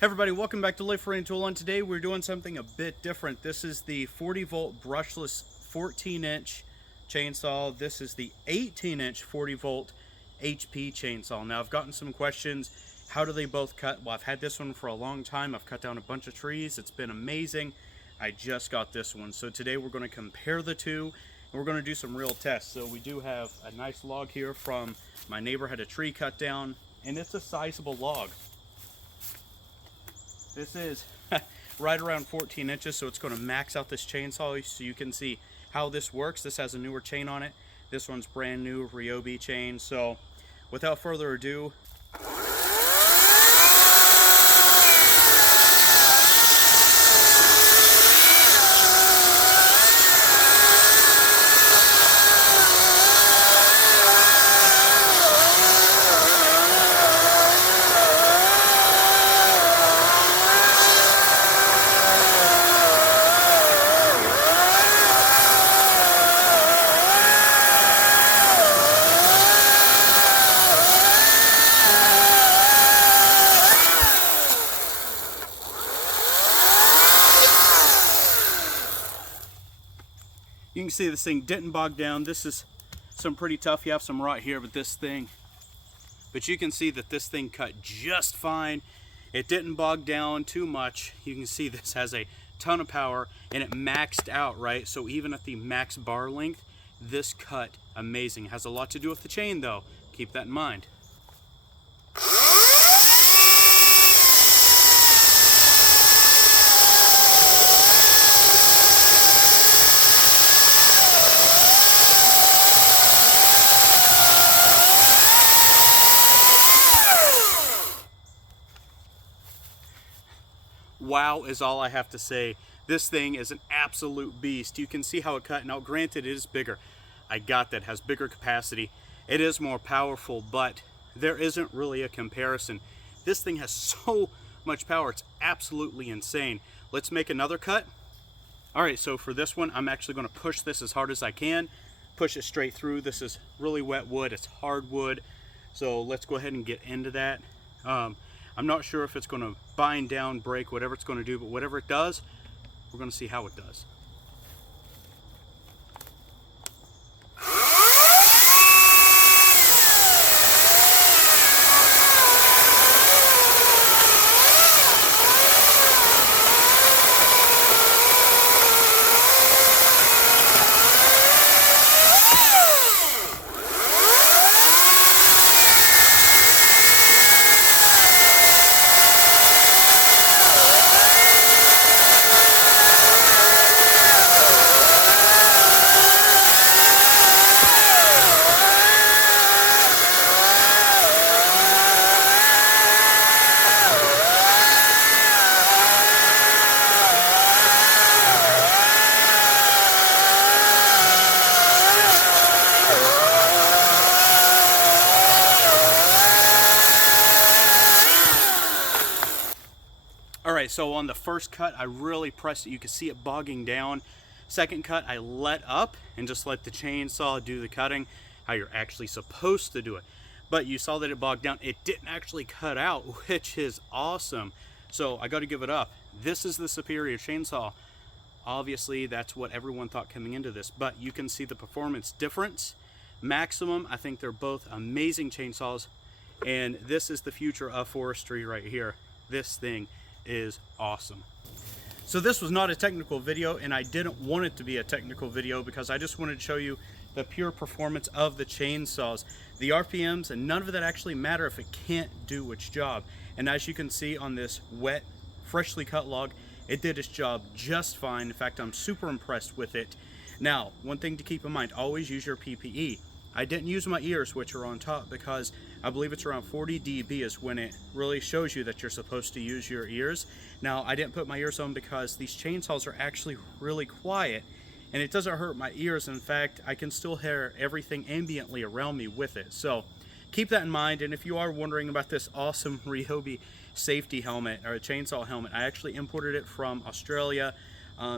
Hey everybody, welcome back to v14 Tool, and today we're doing something a bit different. This is the 40 volt brushless 14-inch chainsaw. This is the 18-inch 40 volt HP chainsaw. Now I've gotten some questions, how do they both cut? Well, I've had this one for a long time. I've cut down a bunch of trees. It's been amazing. I just got this one. So today we're going to compare the two, and we're going to do some real tests. So we do have a nice log here from my neighbor, had a tree cut down, and it's a sizable log. This is right around 14 inches, so it's going to max out this chainsaw so you can see how this works. This has a newer chain on it. This one's brand new Ryobi chain. So without further ado, you can see this thing didn't bog down. This is some pretty tough. You have some rot here, but you can see that this thing cut just fine. It didn't bog down too much. You can see this has a ton of power and it maxed out, right? So even at the max bar length, this cut amazing. It has a lot to do with the chain though. Keep that in mind. Wow is all I have to say. This thing is an absolute beast. You can see how it cut. Now granted, it is bigger. I got that. It has bigger capacity. It is more powerful, but there isn't really a comparison. This thing has so much power. It's absolutely insane. Let's make another cut. All right, so for this one, I'm actually going to push this as hard as I can. Push it straight through. This is really wet wood. It's hardwood. So let's go ahead and get into that. I'm not sure if it's going to bind down, break, whatever it's going to do, but whatever it does, we're going to see how it does. Alright, so on the first cut, I really pressed it. You can see it bogging down. Second cut, I let up and just let the chainsaw do the cutting, how you're actually supposed to do it. But you saw that it bogged down. It didn't actually cut out, which is awesome. So I got to give it up. This is the superior chainsaw. Obviously, that's what everyone thought coming into this, but you can see the performance difference. Maximum, I think they're both amazing chainsaws, and this is the future of forestry right here. This thing is awesome. So this was not a technical video, and I didn't want it to be a technical video because I just wanted to show you the pure performance of the chainsaws. The RPMs and none of that actually matter if it can't do its job. And as you can see on this wet, freshly cut log, it did its job just fine. In fact, I'm super impressed with it. Now, one thing to keep in mind, always use your PPE. I didn't use my ears, which are on top, because I believe it's around 40 dB is when it really shows you that you're supposed to use your ears. Now, I didn't put my ears on because these chainsaws are actually really quiet, and it doesn't hurt my ears. In fact, I can still hear everything ambiently around me with it. So keep that in mind. And if you are wondering about this awesome Ryobi safety helmet, or a chainsaw helmet, I actually imported it from Australia.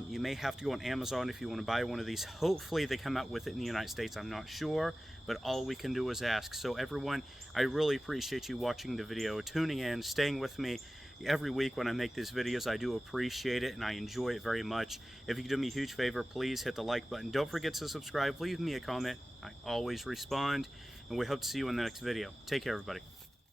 You may have to go on Amazon if you want to buy one of these. Hopefully they come out with it in the United States. I'm not sure, but all we can do is ask. So everyone, I really appreciate you watching the video, tuning in, staying with me, every week when I make these videos. I do appreciate it and I enjoy it very much. If you could do me a huge favor, please hit the like button. Don't forget to subscribe. Leave me a comment. I always respond, and we hope to see you in the next video. Take care, everybody.